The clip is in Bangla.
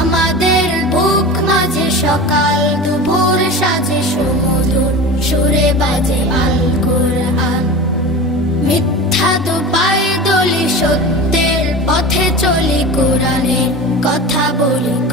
আমাদের বুক মাঝে সকাল দুপুর সাজে সুমধুর সুরে বাজে আল কোরআন। মিথ্যা তো পায়ে দলি, সত্যের পথে চলি, কোরআনের কথা বলি।